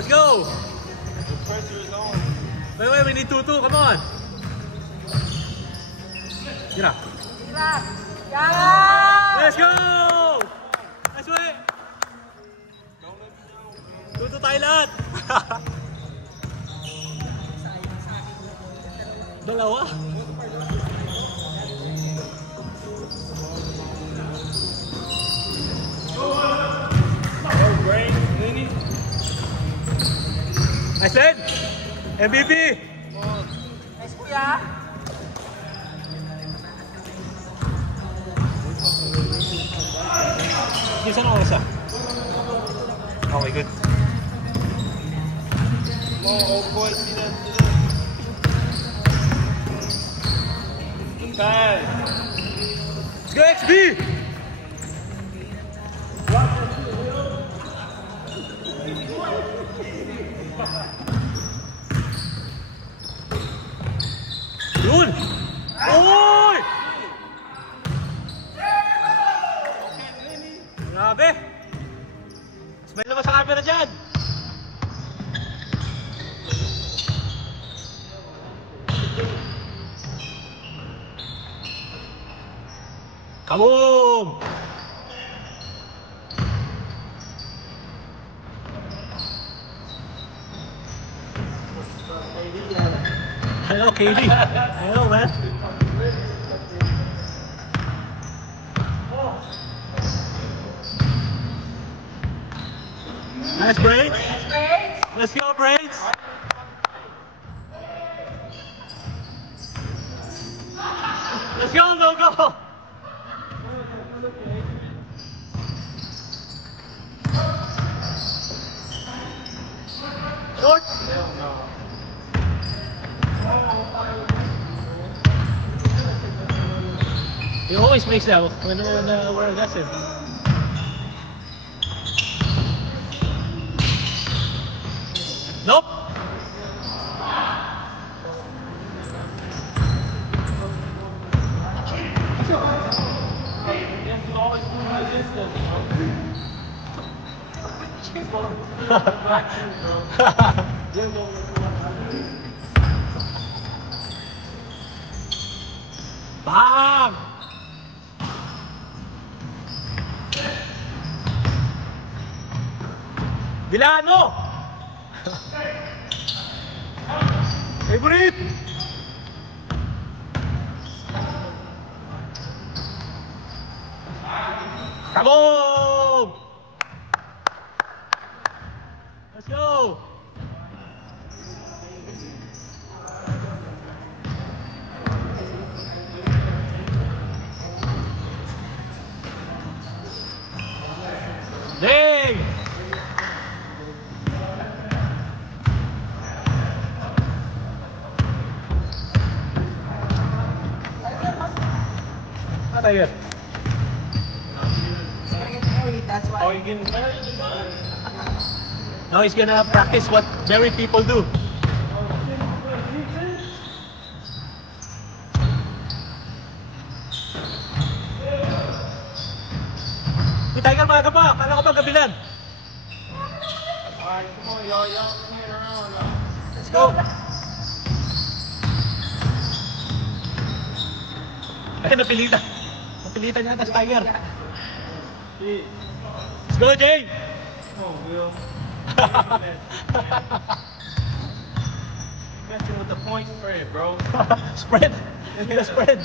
Let's go! The pressure is on. Wait, we need 2-2. Come on! Get up. Yeah! Let's go! Nice way! 2-2 tayo lahat! Dalawa? Nice then! MVP! Nice kuya! Saan ako isa? Okay, good. Come on, old boy, see that? Bad. Let's go, XB! Yun! Oy! Grabe! Smile naman sa camera dyan! Kaboom! Hello, KD. Hello, man. Nice braids. Let's go, braids. Let's go, Logo. Short. He always makes that when we're aggressive. Nope. Bang! Dilano! Favorite! Come! Let's go! Ding! Tiger. That's why. Oh, you can. Now he's gonna practice what married people do. Hey, Tiger, maaga pa. Kala ko pang kabilan. Alright, come on, y'all. Y'all hang around now. Let's go. Ay, napilitan. Napilitan yata si Tiger. Shit. Let's go, Jay! Come on, Will. Messing with the point spread, bro. Spread. Let's get a spread.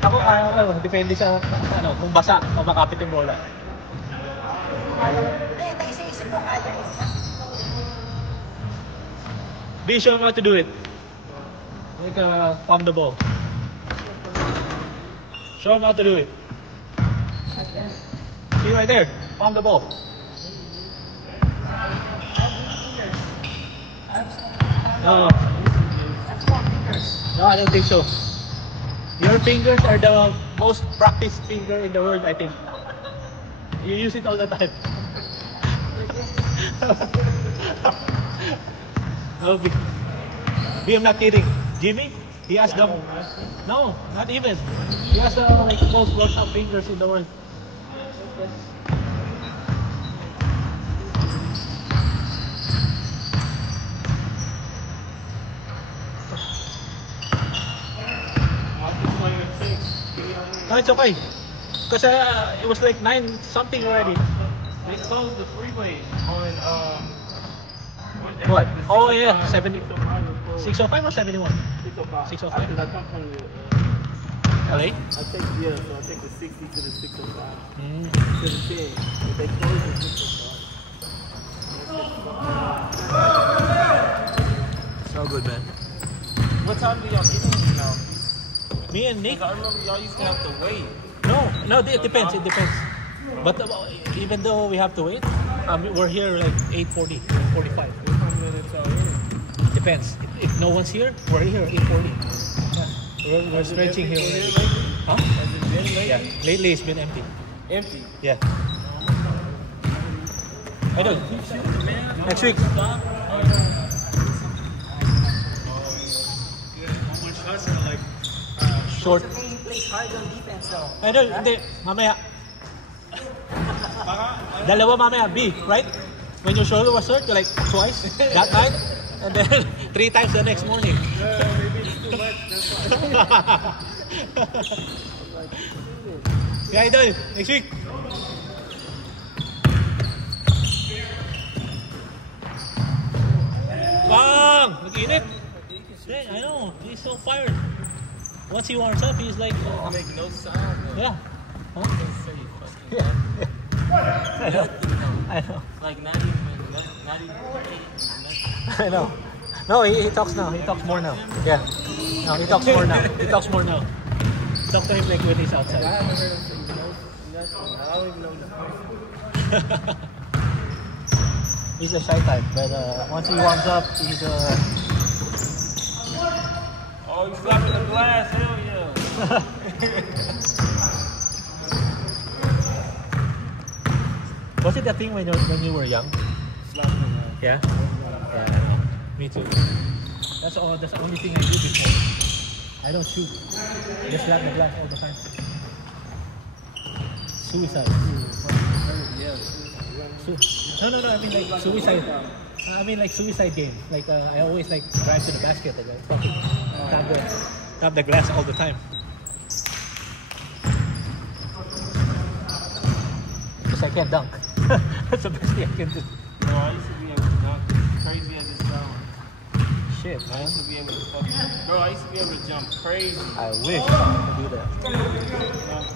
Ako, depende sa kung basa o makapit yung bola. Ay, isa-isa po kaya. Be show him how to do it. Like palm the ball. Show him how to do it. See right there. Palm the ball. No. No, I don't think so. Your fingers are the most practiced finger in the world, I think. You use it all the time. No, I'm not kidding. Jimmy, He has the no, not even. He has the like most worked out fingers in the world. No, it's okay. Because it was like 9 something already. They closed the freeway on What? Oh yeah, 70. 605 or 71? 605. 605. Because I come from the, LA? I take the 60 to the 605 Mm. to the 10. But they closed the 605. So good, man. What time do y'all get in now? Me and Nick? 'Cause I remember y'all used to have to wait. No, it depends. It depends. But even though we have to wait, we're here like 8:40, 45. What time did it y'all in? Depends. If no one's here, we're here 8:40. Yeah. We're stretching here. Has it Already. been Huh? Has it been lately? Yeah. Lately it's been empty. Empty. Yeah. I know. Next week. Short. He plays hard on defense though. I know. Hindi. Mamaya. Dalawa mamaya. B, right? When your shoulder was hurt, you're like twice that night, and then 3 times the next morning. Maybe it's too much. That's why. Yeah, idol. Next week. Bang! Nag-init. Yeah, I know. He's so fired. Once he warms up, he's like, Make no sound. Though. yeah. Huh? Yeah. I know. Like not even. I know. No, he talks now. He talks more now. Yeah. No, he talks more now. He talks more now. Talk to him like when he's I outside. haven't heard him say nothing. I don't even know the He's a shy type, but once he warms up, he's Oh, you slapping the glass? Hell yeah. Was it a thing when you were young? Slapping the glass. Yeah. Yeah, I know. Me too. That's the only thing I do before. I don't shoot. Just slap the glass all the time. Suicide. Yeah. No. I mean like suicide. I mean like suicide game. Like I always like drive to the basket and like fucking tap the glass all the time. Because I can't dunk. That's the best thing I can do. No, I used to be able to dunk. Crazy as it sounds. Shit, I man. used to be able to fucking. Bro, I used to be able to jump crazy. I wish I could do that. No,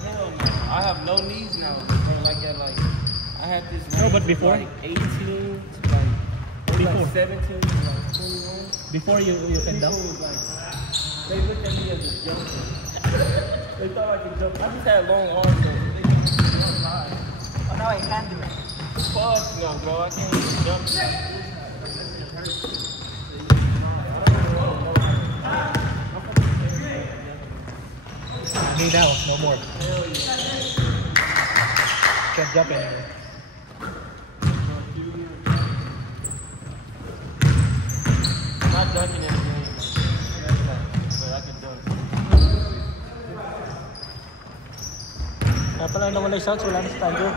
hell no. I have no knees now. Bro, like at like. I had this. No, but range before? Like 18 to like. Before. Like 17 to like 21. Before you can People dunk. was like, they looked at me as a jumper. They thought I could jump. I just had long arms though. They could jump high. Oh, now I can do it. Fuck no, bro. I can't even jump. Me now, no more. Can't jump anymore. I'm not dunking in the game. But I can dunk. Kaya pala nawala yung sounds, wala na sa tayo.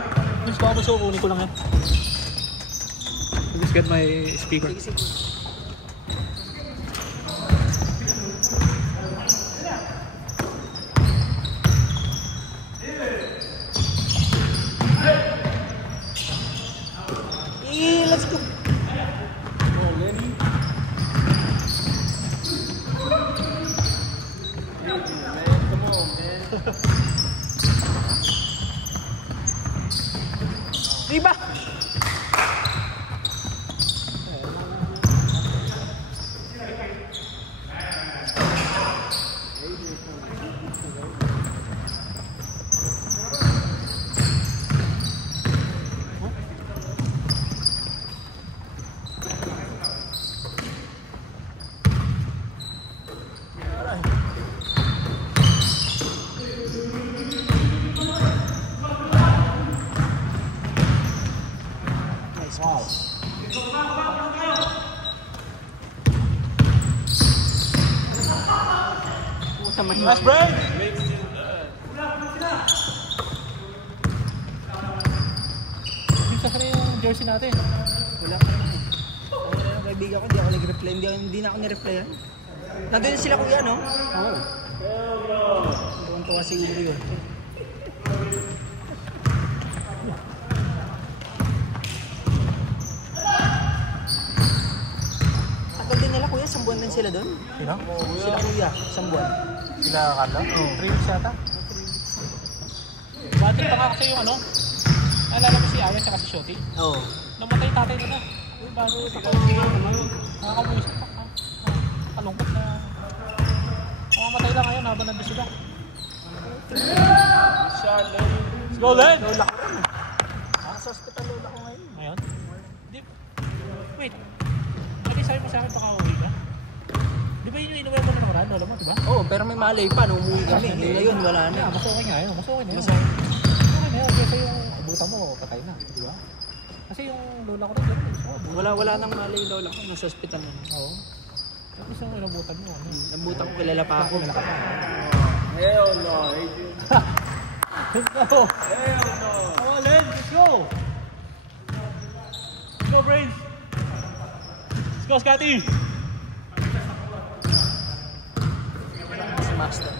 Mas baka gusto ko, kunin ko lang yan. Let's get my speaker. Let's go. Oh, Lenny. Come on, man. Diba? Wow. naman. Last break! Bisa ka na yung jersey natin. Wala pa naman. Ang kaibigan ko, hindi ako nag-reply. Hindi na ako ni-replyan. Nandun sila kuya, no? Oo. Doon tuwa siguro yun. Tagal din nila kuya, isang buwan din sila doon. Sino? Sila kuya, isang buwan. Sila Carlo? Oo. 3 weeks yata. Bati pa nga kasi yung ano. Naalala mo si Aya at si Shoti? Oo. Namatay tatay nila. Bago nakakabuisit pa. Kalungkot na. Mamamatay lang ngayon habang nandun sila. Let's go, Len! Lola ko rin. Nasa hospital lola ko ngayon. Ngayon? Di, wait. Ano sabi mo sa akin baka uwi ka? Di ba yun yung inuwi mo na nakaraan, lola mo, di ba? Oo, pero may malay pa. Nung umuwi kami. Ngayon, wala na. Mas okay nga yun. Mas okay na yun. Mas okay. Okay na yun. Kasi yung abutan mo, patay na. Di ba? Kasi yung lola ko rin, Wala nang malay lola ko. Nasa hospital na. oo. Tapos yung inabutan mo, ano? Nabutan ko, kilala pa ako. Kilala ka pa. Hell no, Adrian. Let's go! Hell no. Come on, Len! Let's go! Let's go, Brains! Let's go, Scotty! Si Master.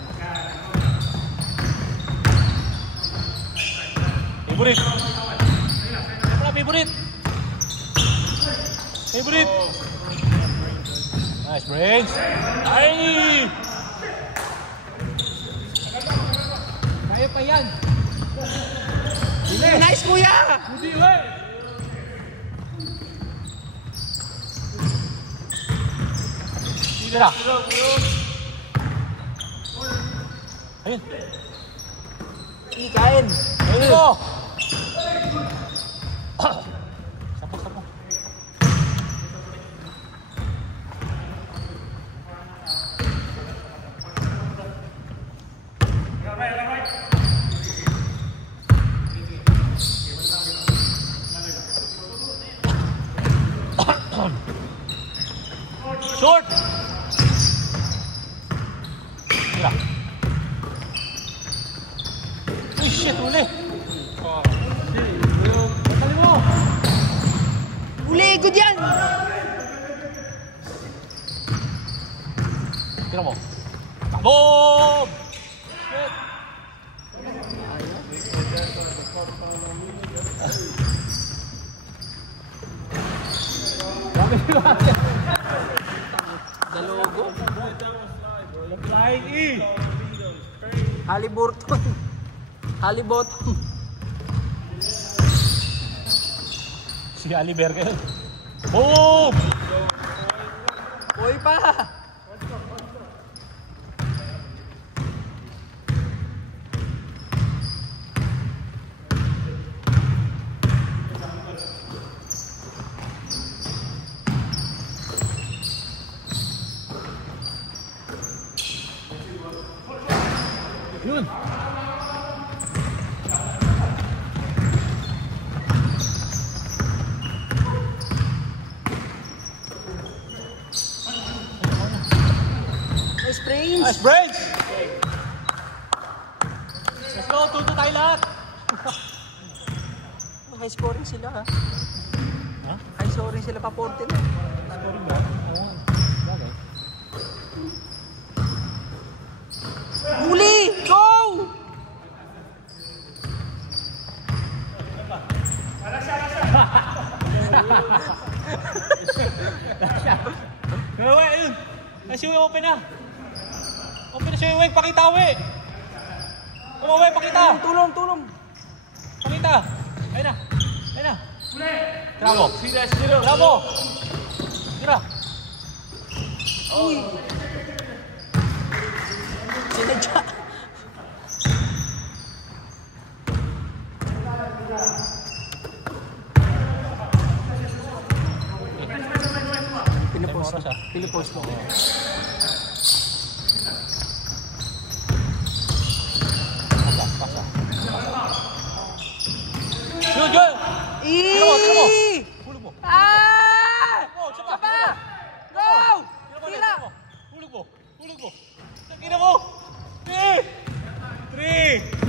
Favorite! Wala, favorite! Favorite! Nice, Brains! Ay! Kaya pa yan! Nice kuya! Hindi, wey! Sige na! Ayun! Ikain! Ayun mo! Sapo, sapo. Short! Tira. Uy, shit, uli! Tali mo! Uli, good yan! Tira mo. Boom! Shit! Grabe si Mate. Dalogo. Flying E! Haliburton. Halibottom. Si Ali Berger. Boom! Uy pa! Yun! Nice brains! Nice brains! Let's go, tuto tayo lahat! High scoring sila ha. Ha? High scoring sila pa 40 na. Scoring ba? Oo nga. Bagay. Uli! Go! Gawa, ayun! Ay, si Uwe, open na! Open na si Uwe, pakita Uwe! Come Uwe, pakita! Tulong, tulong! Pakita! Ayun na! Ayun na! Tira mo! Tira mo! Tira! Uy! Sinadya! Pinapost Oras, mo. ah. Pinapost mo. Pasa, pasa. Yun, yun! Tira mo, tira mo! Hulog mo! Ah! Oh, isa pa! Go! Tira mo, Tira! tira mo! Hulog mo! Hulog mo! Tagina mo! Gabi!